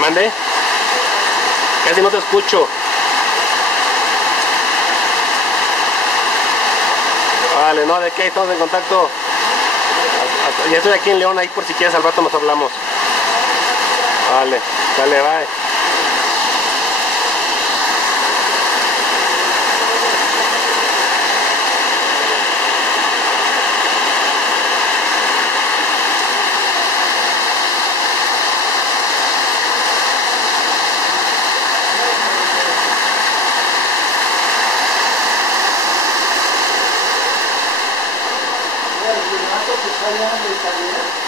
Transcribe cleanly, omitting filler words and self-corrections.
Mande. Casi no te escucho. Vale, no, de qué, estamos en contacto. Ya estoy aquí en León, ahí por si quieres al rato nos hablamos. Vale, dale, bye. El que está allá de Italia.